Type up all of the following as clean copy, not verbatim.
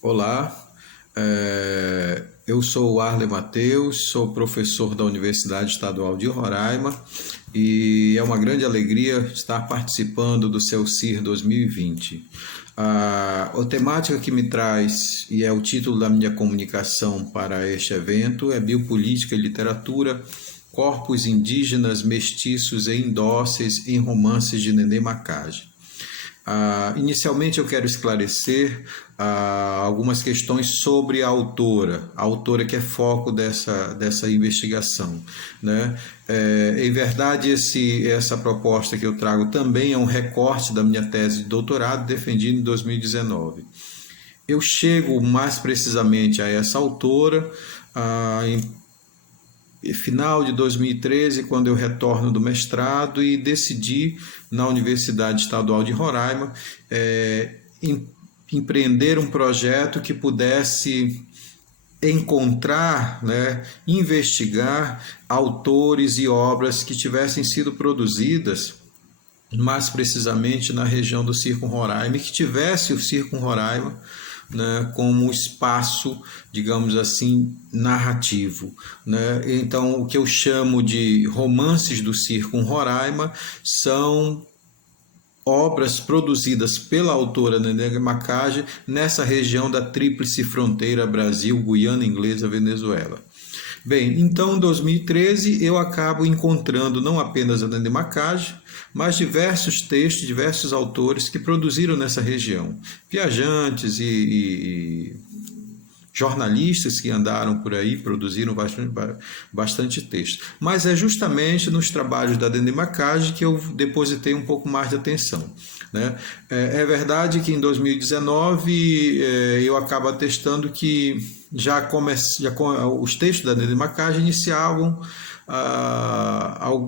Olá, eu sou o Arle Mateus, sou professor da Universidade Estadual de Roraima e é uma grande alegria estar participando do seu CIR 2020. A temática que me traz e é o título da minha comunicação para este evento é Biopolítica e Literatura, Corpos Indígenas, Mestiços e Indóceis em Romances de Nenê Macage. Inicialmente eu quero esclarecer algumas questões sobre a autora que é foco dessa investigação. Né? Em verdade, essa proposta que eu trago também é um recorte da minha tese de doutorado defendida em 2019. Eu chego mais precisamente a essa autora em final de 2013, quando eu retorno do mestrado e decidi, na Universidade Estadual de Roraima, empreender um projeto que pudesse encontrar, né, investigar autores e obras que tivessem sido produzidas mais precisamente na região do Círculo Roraima, e que tivesse o Círculo Roraima, né, como espaço, digamos assim, narrativo. Né? Então, o que eu chamo de romances do Círculo Roraima são obras produzidas pela autora Nenê Macage nessa região da tríplice fronteira Brasil, Guiana Inglesa, Venezuela. Bem, então em 2013 eu acabo encontrando não apenas a Nenê Macage, mas diversos textos, diversos autores que produziram nessa região. Viajantes e jornalistas que andaram por aí, produziram bastante texto. Mas é justamente nos trabalhos da Nenê Macage que eu depositei um pouco mais de atenção. Né? É verdade que em 2019 eu acabo atestando que os textos da Nenê Macage iniciavam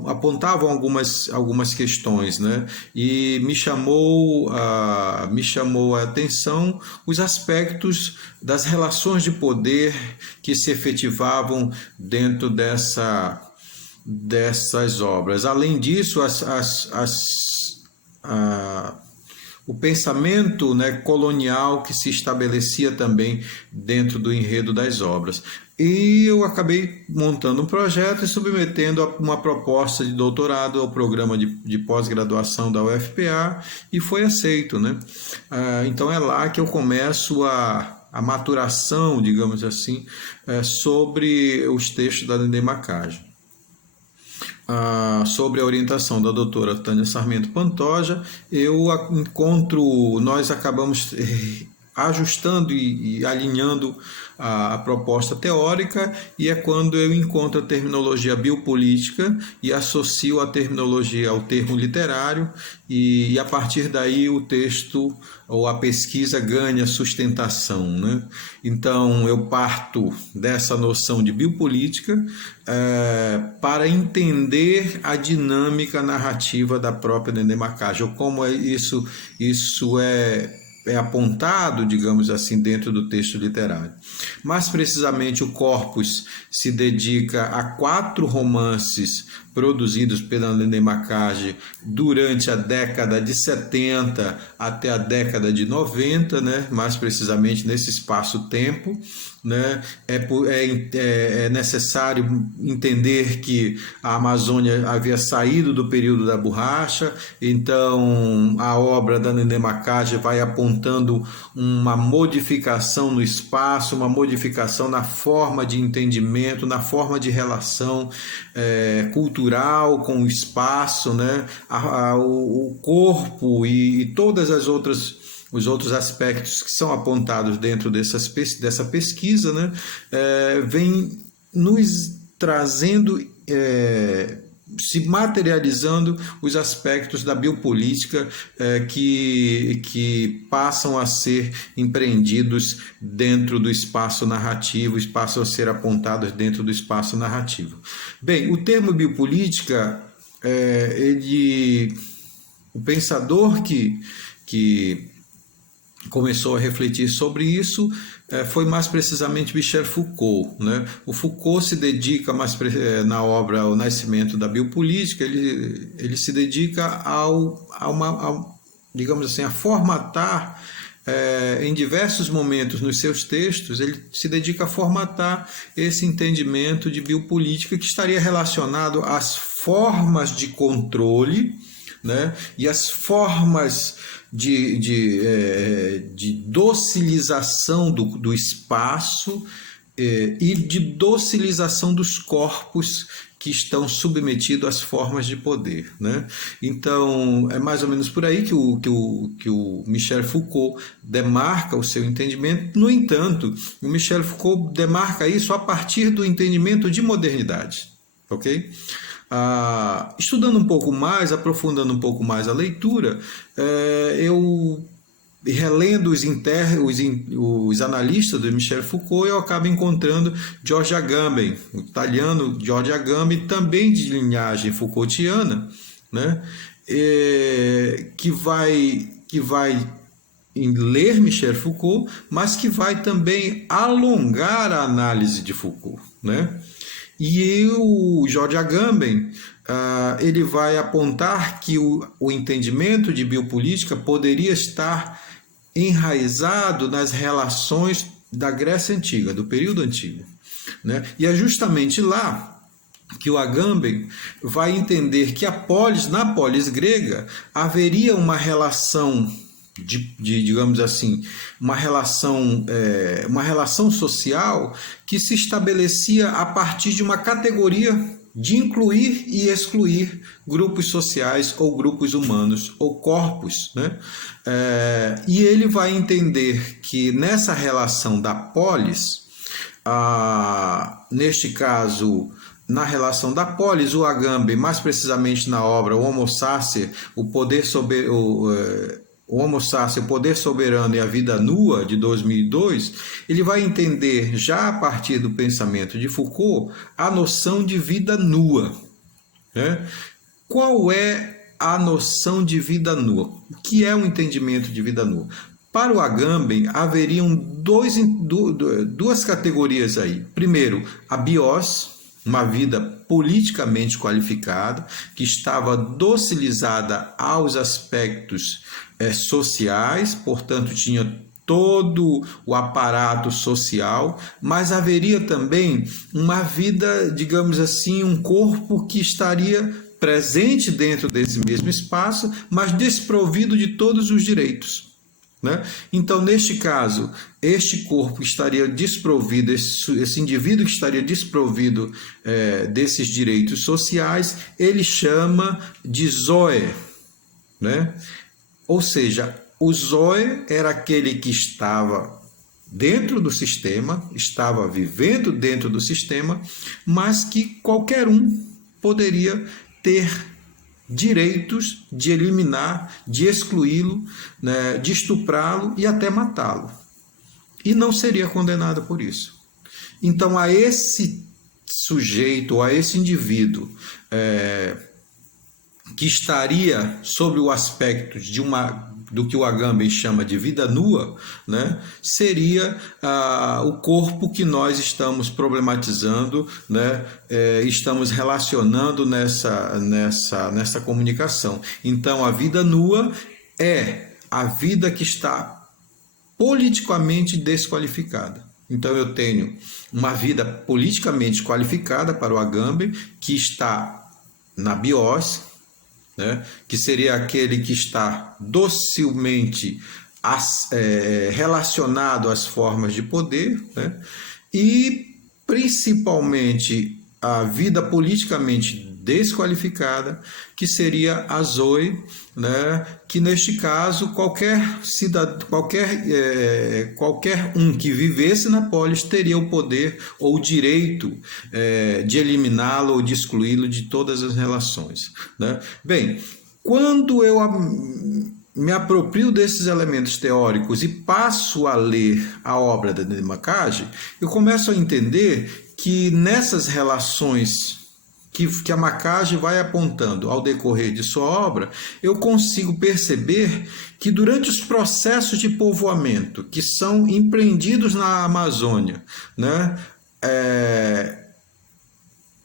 apontavam algumas questões, né? E me chamou a atenção os aspectos das relações de poder que se efetivavam dentro dessas obras. Além disso, o pensamento, né, colonial que se estabelecia também dentro do enredo das obras. E eu acabei montando um projeto e submetendo uma proposta de doutorado ao programa de pós-graduação da UFPA e foi aceito. Né? Então é lá que eu começo a maturação, digamos assim, sobre os textos da Nenê Macage. Sobre a orientação da doutora Tânia Sarmento Pantoja, nós acabamos ajustando e alinhando a proposta teórica, e é quando eu encontro a terminologia biopolítica e associo a terminologia ao termo literário, e a partir daí o texto ou a pesquisa ganha sustentação. Né? Então eu parto dessa noção de biopolítica para entender a dinâmica narrativa da própria Nenê Macage, ou como isso é apontado, digamos assim, dentro do texto literário. Mais precisamente, o corpus se dedica a 4 romances produzidos pela Nenê Macage durante a década de 70 até a década de 90, né? Mais precisamente nesse espaço-tempo. Né? É necessário entender que a Amazônia havia saído do período da borracha, então a obra da Nenê Macage vai apontando uma modificação no espaço, uma modificação na forma de entendimento, na forma de relação cultural com o espaço, né? O corpo e todas as outras os outros aspectos que são apontados dentro dessa pesquisa, né, vem nos trazendo, se materializando os aspectos da biopolítica que passam a ser empreendidos dentro do espaço narrativo, passam a ser apontados dentro do espaço narrativo. Bem, o termo biopolítica, o pensador que começou a refletir sobre isso foi mais precisamente Michel Foucault. Né? O Foucault se dedica na obra O Nascimento da Biopolítica, ele se dedica digamos assim, a formatar em diversos momentos nos seus textos, ele se dedica a formatar esse entendimento de biopolítica que estaria relacionado às formas de controle, né, e as formas de docilização do espaço e de docilização dos corpos que estão submetidos às formas de poder, né? Então, é mais ou menos por aí que o Michel Foucault demarca o seu entendimento. No entanto, o Michel Foucault demarca isso a partir do entendimento de modernidade, ok? Estudando um pouco mais, aprofundando um pouco mais a leitura, eu relendo os analistas do Michel Foucault, eu acabo encontrando George Agamben, o italiano George Agamben, também de linhagem Foucaultiana, né? Que vai ler Michel Foucault, mas que vai também alongar a análise de Foucault, né? E o George Agamben, ele vai apontar que o entendimento de biopolítica poderia estar enraizado nas relações da Grécia Antiga, do período antigo, né? E é justamente lá que o Agamben vai entender que na polis grega, haveria uma relação digamos assim, uma relação social que se estabelecia a partir de uma categoria de incluir e excluir grupos sociais ou grupos humanos ou corpos, né? E ele vai entender que nessa relação da polis, neste caso, na relação da polis, o Agamben, mais precisamente na obra O Homo Sacer, o Homo Sacer, o Poder Soberano e a Vida Nua, de 2002, ele vai entender, já a partir do pensamento de Foucault, a noção de vida nua, né? Qual é a noção de vida nua? O que é o entendimento de vida nua? Para o Agamben, haveriam duas categorias aí. Primeiro, a bios, uma vida politicamente qualificada, que estava docilizada aos aspectos sociais, portanto tinha todo o aparato social, mas haveria também uma vida, digamos assim, um corpo que estaria presente dentro desse mesmo espaço, mas desprovido de todos os direitos, né? Então, neste caso, este corpo estaria desprovido, esse indivíduo que estaria desprovido desses direitos sociais, ele chama de zoe, né? Ou seja, o zoe era aquele que estava dentro do sistema, estava vivendo dentro do sistema, mas que qualquer um poderia ter direitos de eliminar, de excluí-lo, né, de estuprá-lo e até matá-lo. E não seria condenado por isso. Então, a esse sujeito, a esse indivíduo que estaria sobre o aspecto do que o Agamben chama de vida nua, né, seria o corpo que nós estamos problematizando, né, estamos relacionando nessa comunicação. Então, a vida nua é a vida que está politicamente desqualificada. Então, eu tenho uma vida politicamente qualificada para o Agamben, que está na bios, né, que seria aquele que está docilmente relacionado às formas de poder, né, e principalmente a vida politicamente desqualificada, que seria a zoe, né, que neste caso qualquer um que vivesse na polis teria o poder ou o direito de eliminá-lo ou de excluí-lo de todas as relações, né? Bem, quando eu me aproprio desses elementos teóricos e passo a ler a obra da Demarcage, eu começo a entender que nessas relações que a Macage vai apontando ao decorrer de sua obra, eu consigo perceber que durante os processos de povoamento que são empreendidos na Amazônia, né,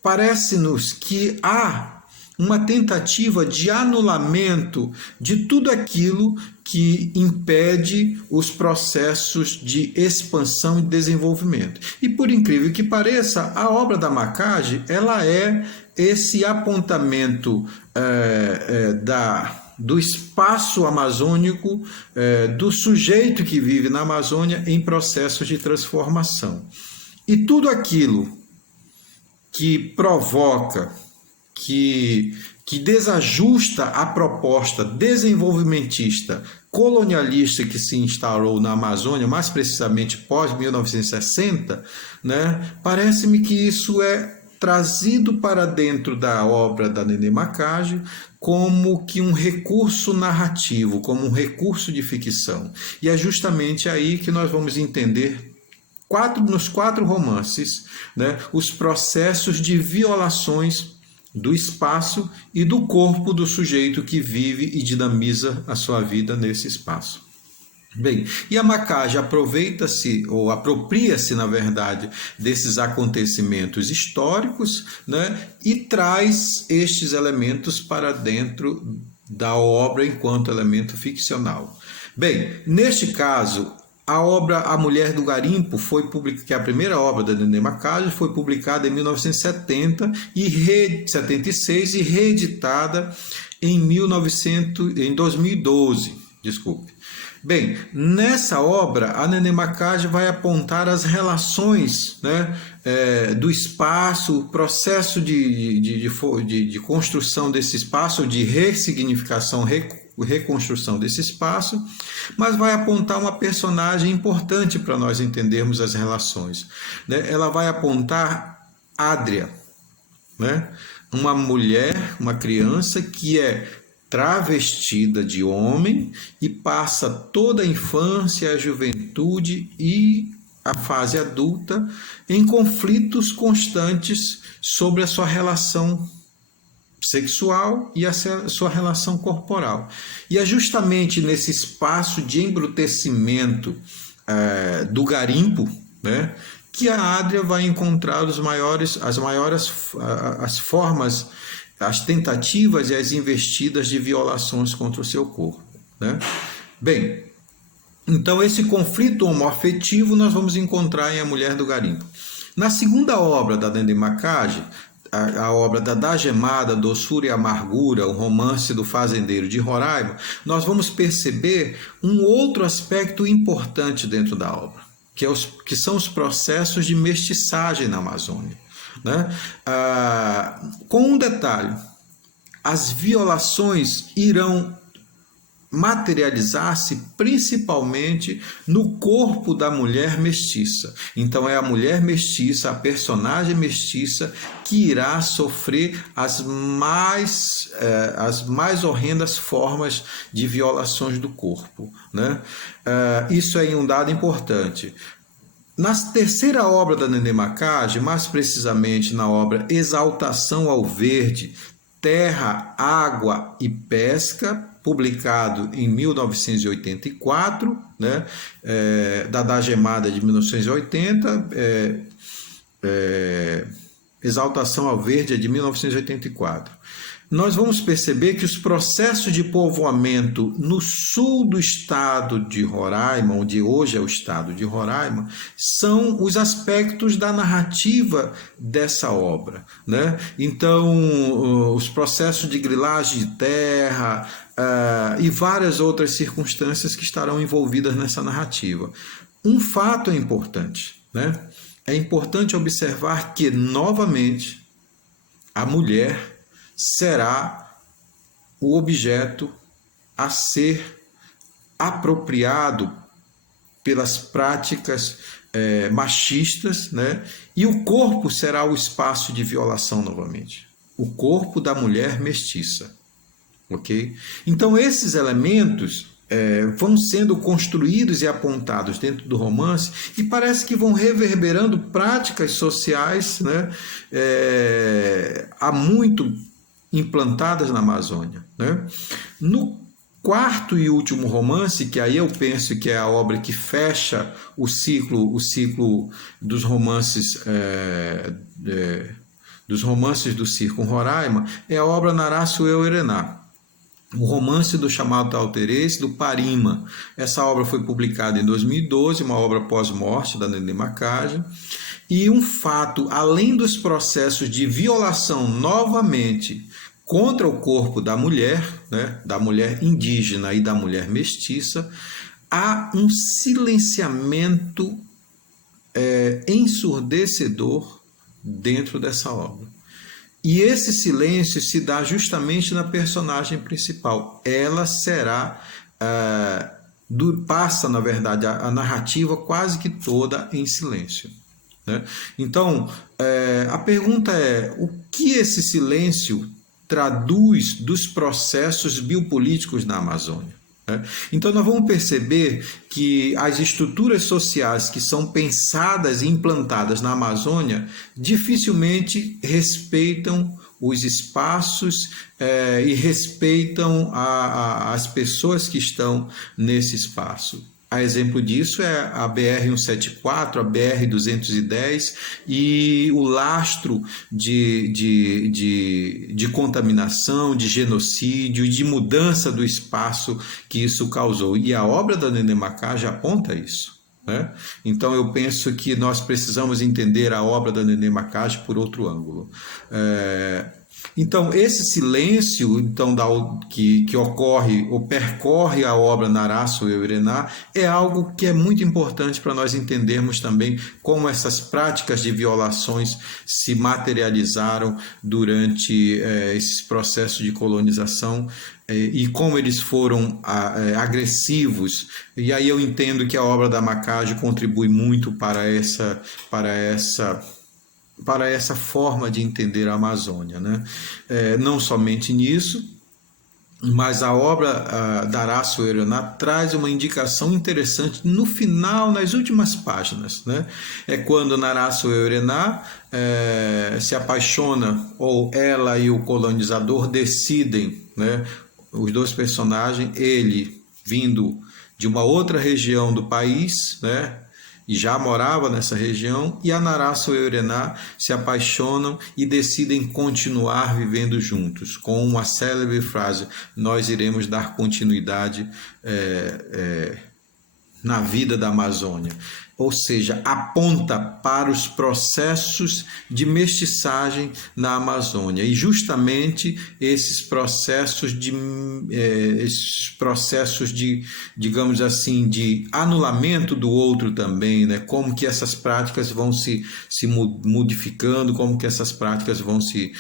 parece-nos que há uma tentativa de anulamento de tudo aquilo que impede os processos de expansão e desenvolvimento. E por incrível que pareça, a obra da Macage, ela é esse apontamento do espaço amazônico, do sujeito que vive na Amazônia em processos de transformação. E tudo aquilo que provoca, que desajusta a proposta desenvolvimentista colonialista que se instalou na Amazônia, mais precisamente pós-1960, né? Parece-me que isso é trazido para dentro da obra da Nenê Macage como que um recurso narrativo, como um recurso de ficção. E é justamente aí que nós vamos entender nos 4 romances, né, os processos de violações do espaço e do corpo do sujeito que vive e dinamiza a sua vida nesse espaço. Bem, e a Macage aproveita-se, ou apropria-se, na verdade, desses acontecimentos históricos, né, e traz estes elementos para dentro da obra enquanto elemento ficcional. Bem, neste caso, a obra A Mulher do Garimpo, que é a primeira obra da Nenê Macage, foi publicada em 1976 e reeditada em 2012. Desculpe. Bem, nessa obra, a Nenê Macage vai apontar as relações, né, do espaço, o processo de construção desse espaço, de ressignificação, reconstrução desse espaço, mas vai apontar uma personagem importante para nós entendermos as relações, né? Ela vai apontar Adria, né? Uma mulher, uma criança que é travestida de homem e passa toda a infância, a juventude e a fase adulta em conflitos constantes sobre a sua relação sexual e a sua relação corporal. E é justamente nesse espaço de embrutecimento do garimpo, né, que a Adria vai encontrar as formas, as tentativas e as investidas de violações contra o seu corpo, né? Bem, então esse conflito homoafetivo nós vamos encontrar em A Mulher do Garimpo. Na segunda obra da Nenê Macage, a obra da Gemada, Doçura e Amargura, o romance do fazendeiro de Roraima, nós vamos perceber um outro aspecto importante dentro da obra, que são os processos de mestiçagem na Amazônia, né? Com um detalhe, as violações irão materializar-se principalmente no corpo da mulher mestiça. Então é a mulher mestiça, a personagem mestiça, que irá sofrer as mais horrendas formas de violações do corpo, né? Isso é um dado importante. Na terceira obra da Nenê Macage, mais precisamente na obra Exaltação ao Verde, Terra, Água e Pesca, publicado em 1984, né, da Gemada de 1980, Exaltação ao Verde é de 1984. Nós vamos perceber que os processos de povoamento no sul do estado de Roraima, onde hoje é o estado de Roraima, são os aspectos da narrativa dessa obra, né? Então, os processos de grilagem de terra e várias outras circunstâncias que estarão envolvidas nessa narrativa. Um fato é importante, né? É importante observar que, novamente, a mulher será o objeto a ser apropriado pelas práticas machistas, né? E o corpo será o espaço de violação novamente. O corpo da mulher mestiça. Ok? Então, esses elementos vão sendo construídos e apontados dentro do romance e parece que vão reverberando práticas sociais, né? Há muito implantadas na Amazônia, né? No quarto e último romance, que aí eu penso que é a obra que fecha o ciclo dos romances dos romances do Circo Roraima é a obra Narasu Eurená, o romance do chamado Talterês, do Parima. Essa obra foi publicada em 2012, uma obra pós-morte da Nenê Macage. E um fato, além dos processos de violação novamente contra o corpo da mulher, né, da mulher indígena e da mulher mestiça, há um silenciamento ensurdecedor dentro dessa obra. E esse silêncio se dá justamente na personagem principal. Ela será, passa, na verdade, a narrativa quase que toda em silêncio, né? Então, a pergunta é: o que esse silêncio traduz dos processos biopolíticos na Amazônia? Então, nós vamos perceber que as estruturas sociais que são pensadas e implantadas na Amazônia dificilmente respeitam os espaços e respeitam as pessoas que estão nesse espaço. A exemplo disso é a BR-174, a BR-210 e o lastro de contaminação, de genocídio, de mudança do espaço que isso causou. E a obra da Nenê Macage aponta isso, né? Então eu penso que nós precisamos entender a obra da Nenê Macage por outro ângulo. Então, esse silêncio que ocorre ou percorre a obra Narasu Eurená é algo que é muito importante para nós entendermos também como essas práticas de violações se materializaram durante esses processos de colonização e como eles foram agressivos. E aí eu entendo que a obra da Macage contribui muito para essa forma de entender a Amazônia, né? Não somente nisso, mas a obra da Narasu Eurená traz uma indicação interessante no final, nas últimas páginas, né? É quando Narasu Eurená se apaixona, ou ela e o colonizador decidem, né? Os dois personagens, ele vindo de uma outra região do país, né? E já morava nessa região, e a Narasu Eurená se apaixonam e decidem continuar vivendo juntos, com uma célebre frase: nós iremos dar continuidade na vida da Amazônia. Ou seja, aponta para os processos de mestiçagem na Amazônia. E justamente esses processos de, digamos assim, de anulamento do outro também, né? Como que essas práticas vão se modificando, como que essas práticas vão se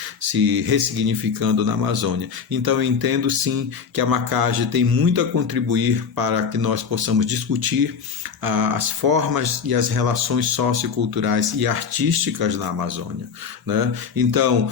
ressignificando na Amazônia. Então eu entendo sim que a Macage tem muito a contribuir para que nós possamos discutir as formas e as relações socioculturais e artísticas na Amazônia, né? Então,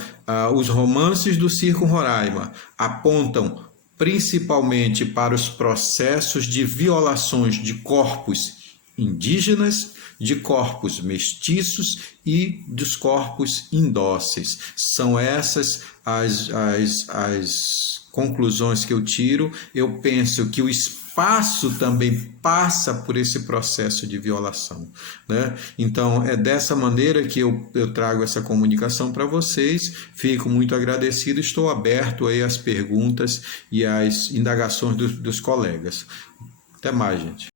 os romances do Circo Roraima apontam principalmente para os processos de violações de corpos indígenas, de corpos mestiços e dos corpos indóceis. São essas as conclusões que eu tiro. Eu penso que o espaço também passa por esse processo de violação, né? Então, é dessa maneira que eu trago essa comunicação para vocês. Fico muito agradecido, estou aberto aí às perguntas e às indagações dos colegas. Até mais, gente.